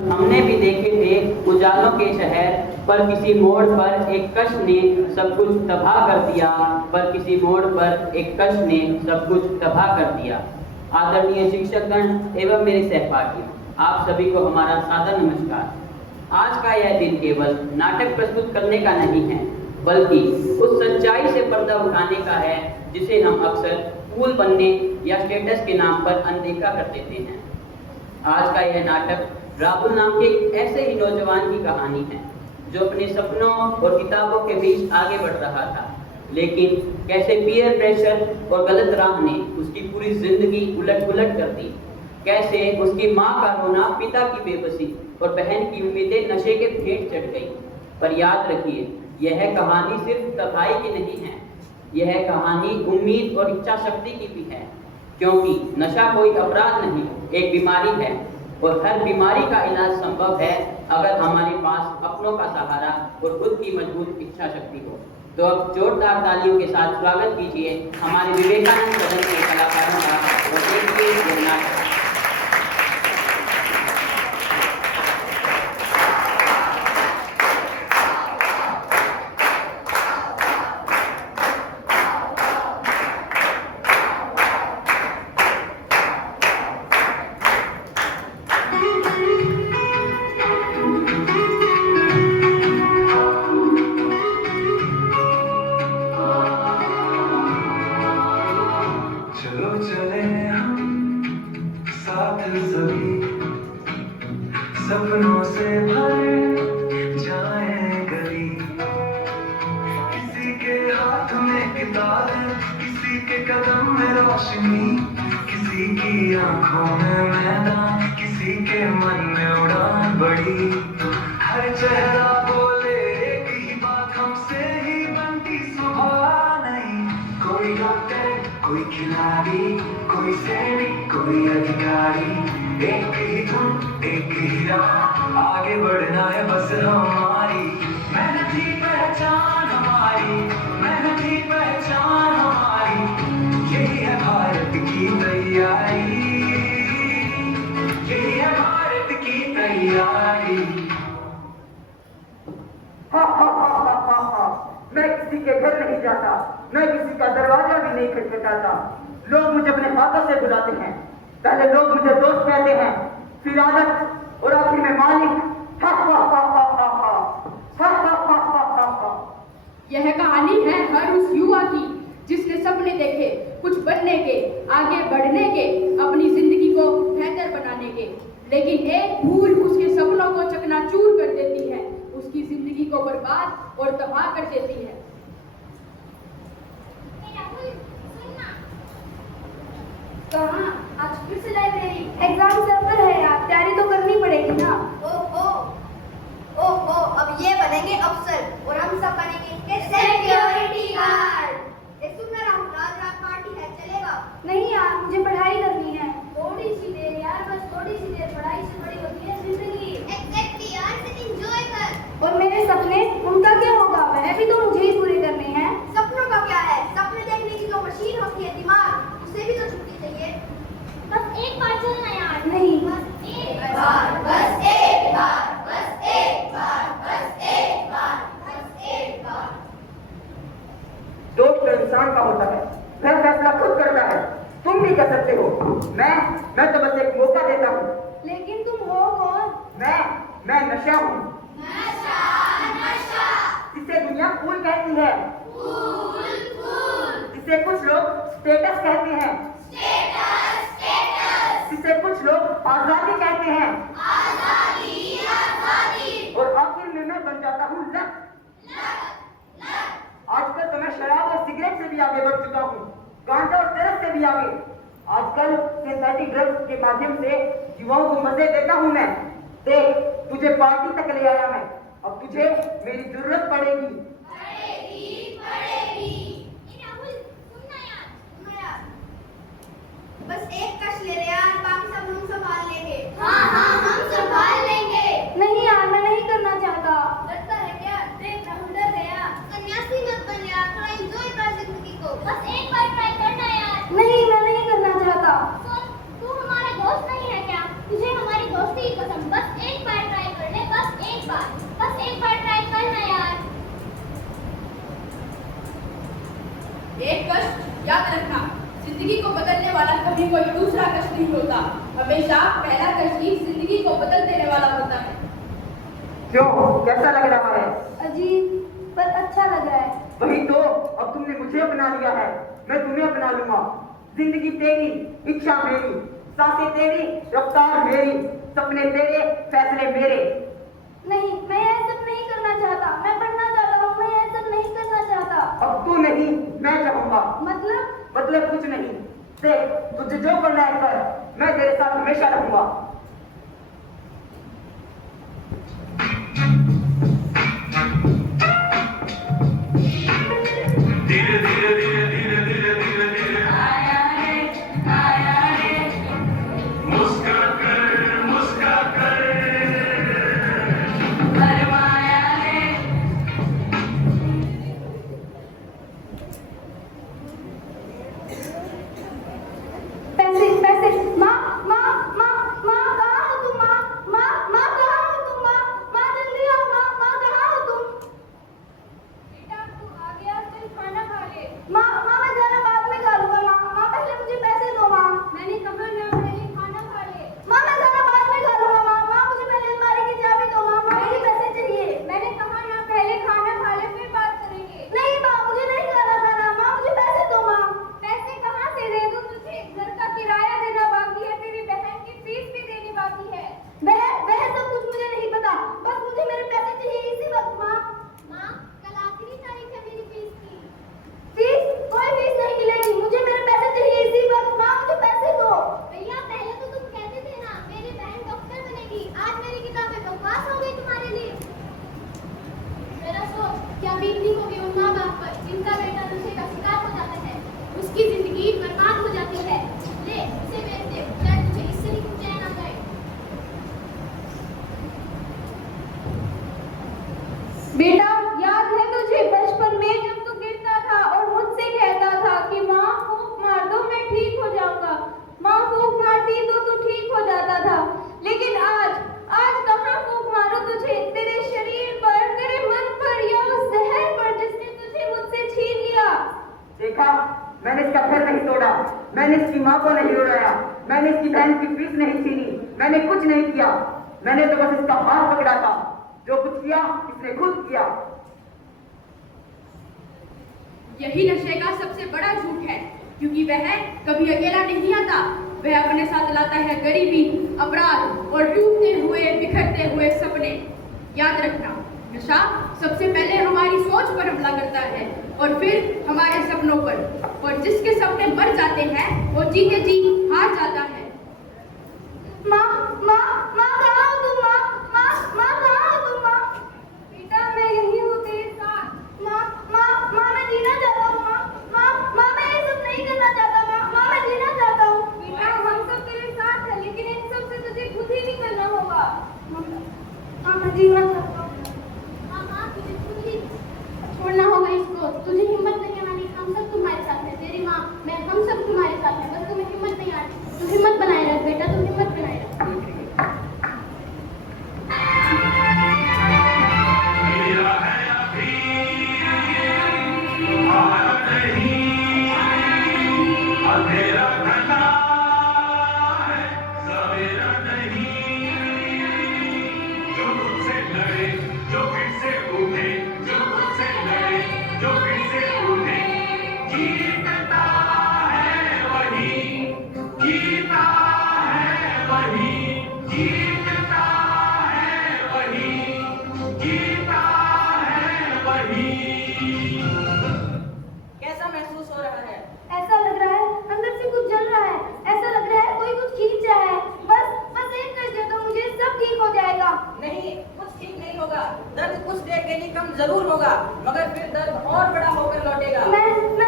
हमने भी देखे थे उजालों के शहर, पर किसी मोड़ पर एक कश ने सब कुछ तबाह कर दिया, पर किसी मोड़ पर एक कश ने सब कुछ तबाह कर दिया। आदरणीय शिक्षकगण एवं मेरे सहपाठियों, आप सभी को हमारा सादर नमस्कार। आज का यह दिन केवल नाटक प्रस्तुत करने का नहीं है, बल्कि उस सच्चाई से पर्दा उठाने का है जिसे हम अक्सर कूल बनने या स्टेटस के नाम पर अनदेखा कर देते हैं। आज का यह नाटक राहुल नाम के एक ऐसे ही नौजवान की कहानी है जो अपने सपनों और किताबों के बीच आगे बढ़ रहा था, लेकिन कैसे पीयर प्रेशर और गलत राह ने उसकी पूरी जिंदगी उलट पुलट कर दी। कैसे उसकी माँ का रोना, पिता की बेबसी और बहन की उम्मीदें नशे के भेंट चढ़ गई। पर याद रखिए, यह कहानी सिर्फ तबाही की नहीं है, यह कहानी उम्मीद और इच्छा शक्ति की भी है। क्योंकि नशा कोई अपराध नहीं, एक बीमारी है, और हर बीमारी का इलाज संभव है अगर हमारे पास अपनों का सहारा और खुद की मजबूत इच्छा शक्ति हो। तो अब जोरदार तालियों के साथ स्वागत कीजिए हमारे विवेकानंद सदन के कलाकारों का और देखिए ये नाटक। सपनों से भरे जाए गली, किसी के हाथ में किताब, किसी के कदम में रोशनी, किसी की आंखों में मैदान, किसी के मन में उड़ान बड़ी। हर चेहरा बोले एक ही बात, हमसे ही बनती सुबह नहीं। कोई डॉक्टर, कोई खिलाड़ी, कोई सैनिक, कोई अधिकारी, एक ही धुन एक ही राह, आगे बढ़ना है बस हमारी। मेहनती पहचान हमारी, मेहनती पहचान हमारी, यही है भारत की तैयारी, यही है भारत की तैयारी। मैं किसी के घर नहीं जाता, मैं किसी का दरवाजा भी नहीं खटखटाता। लोग मुझे अपने हाथों से बुलाते हैं, पहले लोग मुझे दोस्त कहते हैं, फिर आदत और आखिर में मालिक। यह कहानी है हर उस युवा की जिसने सपने देखे कुछ बनने के, आगे बढ़ने के, अपनी जिंदगी को बेहतर बनाने के, लेकिन एक भूल उसके सपनों को चकनाचूर कर देती है, उसकी जिंदगी को बर्बाद और तबाह कर देती है। कहाँ? आज फिर से लाइब्रेरी। एग्जाम सर पर है यार, तैयारी तो करनी पड़ेगी ना। ओहो, अब ये बनेंगे अफसर और हम सब बनेंगे सिक्योरिटी गार्ड। सुन रहा हूँ, रात पार्टी है, चलेगा? नहीं यार, मुझे पढ़ाई करनी है। थोड़ी सी देर यार, बस थोड़ी सी देर, पढ़ाई से बड़ी होती है जिंदगी। एग्जैक्टली यार, एंजॉय कर। और मेरे सपने, उनका क्या होगा? वह भी तो मुझे ही पूरे करने हैं। सपनों का क्या है? सपने देखने की तो मशीन होती है दिमाग, उसे भी तो छुट्टी चाहिए। बस एक बार चलना यार। नहीं, बस एक बार, बस एक बार, बस एक बार, बस एक बार, बस एक बार। दोस्त तो इंसान का होता है, वह फैसला खुद करता है, तुम भी कर सकते हो। मैं तो बस एक मौका देता हूँ। लेकिन तुम हो कौन? मैं नशा हूँ। नशा, नशा। जिसे दुनिया कूल कहती है, कूल, कूल। जिसे कुछ लोग स्टेटस कहते हैं, स्टेटस, स्टेटस। जिसे कुछ लोग आजादी कहते हैं, आजादी, आजादी। और आखिर में मैं बन जाता हूँ लत। आजकल तो मैं शराब और सिगरेट से भी आगे बढ़ चुका हूँ, गांजा और चरस से भी आगे। आजकल सिंथेटिक ड्रग्स के माध्यम से युवाओं को मजे देता हूँ मैं। देख, तुझे पार्टी तक ले आया मैं, अब तुझे मेरी जरूरत पड़ेगी। बस एक कश ले यार, बाकी सब हम संभाल लेंगे। हाँ, हम संभाल लेंगे। नहीं यार, मैं नहीं करना चाहता। डरता है क्या? देख, राहुल डर गया। सन्यासी मत बन यार, थोड़ा एंजॉय कर जिंदगी को। बस एक बार ट्राई करना यार। नहीं, मैं नहीं करना चाहता। तू हमारा दोस्त नहीं है क्या? तुझे हमारी दोस्ती की कसम, बस एक बार कष्ट। याद रखना, जिंदगी को बदलने वाला कभी कोई दूसरा कष्ट नहीं होता, हमेशा पहला कष्ट ही जिंदगी को बदल देने वाला होता है। क्यों, कैसा लग रहा है? अजीब पर अच्छा लग रहा है। वही तो, अब तुमने मुझे अपना लिया है, मैं तुम्हें अपना लूंगा। जिंदगी तेरी, इच्छा मेरी, सांसें तेरी, रफ्तार मेरी, सपने तेरे, फैसले मेरे। नहीं, मैं यह सब नहीं करना चाहता। मैं पढ़ना चाहता हूँ, मैं यह सब नहीं करना चाहता। अब तू नहीं, मैं चाहूंगा। मतलब कुछ नहीं। देख, तुझे जो करना है कर, मैं तेरे साथ हमेशा रहूंगा। धीरे धीरे धीरे धीरे धीरे धीरे धीरे आया रे मुस्का कर भरमाया रे। पैसे माँ कहाँ हो तुम? माँ कहाँ हो तुम? माँ जल्दी आओ। माँ कहाँ हो तुम? बेटा तू आ गया, चल खाना खा ले। माँ मैं खाना बाद में खा लूंगा। माँ पहले मुझे पैसे दो। माँ मैंने कहा ना पहले खाना खा ले। मैं खाना बाद में खा लूंगा। माँ मुझे पहले अलमारी की चाबी दो। माँ मुझे पैसे चाहिए। मैंने कहा ना पहले खाना खा ले फिर बात करेंगे। नहीं माँ, मुझे नहीं खाना। माँ मुझे पैसे दो। माँ पैसे कहाँ से दे दूँ तुझे? घर का किराया देना बाकी है, तेरी बहन की फीस भी देनी बाकी है। वह सब कुछ मुझे नहीं पता, बस मुझे मेरे पैसे चाहिए इसी वक्त। माँ, कल आखिरी तारीख है मेरी फीस की। फीस? कोई फीस नहीं मिलेगी, मुझे मेरे पैसे चाहिए इसी वक्त। माँ मुझे पैसे दो। भैया पहले तो तुम कहते थे ना मेरी बहन डॉक्टर बनेगी, आज मेरी किताबें बकवास हो गई तुम्हारे लिए। मेरा सोच क्या बीतती होगी उन माँ बाप पर जिनका बेटा नशे का शिकार हो जाता है, उसकी जिंदगी बर्बाद हो जाती है। ले इसे बेच दे, शायद तुझे इससे ही कुछ चैन आ जाए। बेटा याद है तुझे बचपन में जब तू गिरता था और मुझसे कहता था कि माँ फूंक मार दो मैं ठीक हो जाऊंगा। माँ फूंक मारती तो तू ठीक हो जाता था, लेकिन आज कहाँ फूंक मारो तुझे? तेरे शरीर पर, तेरे मन पर या उस जहर पर जिसने तुझे मुझसे छीन लिया। देखा, मैंने इसका घर नहीं तोड़ा, मैंने इसकी माँ को नहीं उड़ाया, मैंने इसकी बहन की फीस नहीं छीनी, मैंने कुछ नहीं किया। मैंने तो बस इसका हाथ पकड़ा था। जो कुछ किया इसने खुद किया। यही नशे का सबसे बड़ा झूठ है, क्योंकि वह कभी अकेला नहीं आता। वह अपने साथ लाता है गरीबी, अपराध और टूटते हुए बिखरते हुए सपने। याद रखना, नशा सबसे पहले हमारी सोच पर हमला करता है और फिर हमारे सपनों पर, और जिसके सपने मर जाते हैं वो जीते जी हार जाता है। माँ कहाँ हो तुम? माँ कहाँ हो तुम? बेटा मैं यही हूँ तेरे साथ। माँ मैं जीना चाहता हूँ। माँ मैं ये सब नहीं करना चाहता। माँ मैं जीना चाहता हूँ। बेटा हम सब तेरे साथ हैं, लेकिन इन सब से तुझे खुद ही निकलना होगा। मैं जीना चाहता हूँ। माँ तुझे खुद ही छोड़ना होगा इसको। तुझे हिम्मत नहीं आनी, हम सब तुम्हारे साथ हैं। तेरी माँ मैं हम सब तुम्हारे साथ हैं, बस तुम्हें हिम्मत नहीं आनी। तू हिम्मत बनाए रख बेटा, तू हिम्मत बनाए रख। मेरा है अभी हार नहीं, अंधेरा घना है सवेरा नहीं। जो तुझसे लड़े, जो फिर से उठे, जो तुझसे लड़े, जो फिर से उठे, जीतता है वही, जीता है वही, जीतता है वही, जीता है वही। कैसा महसूस हो रहा है? ऐसा लग रहा है अंदर से कुछ जल रहा है। ऐसा लग रहा है कोई कुछ खींच रहा है। बस एक कर दे तो मुझे सब ठीक हो जाएगा। नहीं, कुछ ठीक नहीं होगा। दर्द कुछ देर के लिए कम जरूर होगा, मगर फिर दर्द और बड़ा होकर लौटेगा। मैं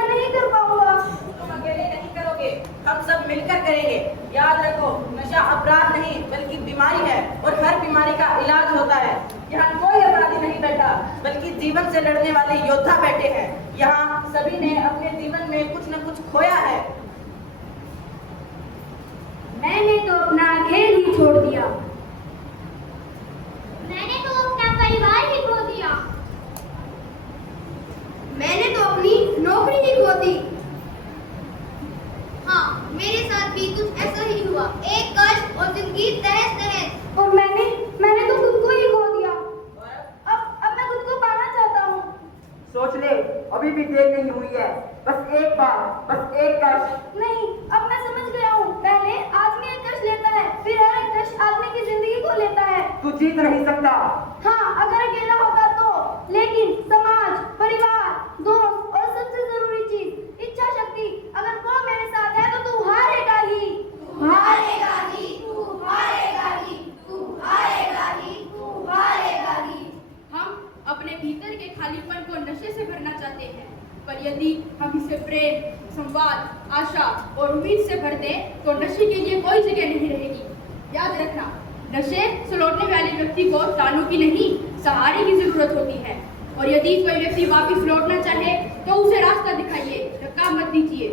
नहीं कर पाऊंगा। तुम अकेले नहीं करोगे, हम सब मिलकर करेंगे। याद रखो, नशा अपराध नहीं बल्कि बीमारी है, और हर बीमारी का इलाज होता है। यहाँ कोई अपराधी नहीं बैठा, बल्कि जीवन से लड़ने वाले योद्धा बैठे हैं। यहाँ सभी ने अपने जीवन में कुछ न कुछ खोया है। मैंने तो अपना खेल ही छोड़ दिया। मैंने तो अपना परिवार ही खो दिया। मैंने तो अपनी नौकरी ही खो दी। बस एक कष्ट। नहीं, अब मैं समझ गया हूँ। पहले आदमी एक कष्ट लेता है, फिर हर एक कष्ट आदमी की जिंदगी को लेता है। तू जीत नहीं सकता। हाँ, अगर अकेला होता तो, लेकिन समाज, परिवार, दोस्त और सबसे जरूरी चीज इच्छा शक्ति, अगर वो मेरे साथ है तो तू हारेगा ही। तू हारेगा ही, तू हारेगा ही, तू हारेगा ही, तू हारेगा ही। हम अपने भीतर के खालीपन को नशे से भरना चाहते हैं, पर यदि हम इसे प्रेम, संवाद, आशा और उम्मीद से भर दें तो नशे के लिए कोई जगह नहीं रहेगी। याद रखना, नशे से लौटने वाले व्यक्ति को तानों की नहीं, सहारे की जरूरत होती है। और यदि कोई व्यक्ति वापस लौटना चाहे तो उसे रास्ता दिखाइए, धक्का मत दीजिए।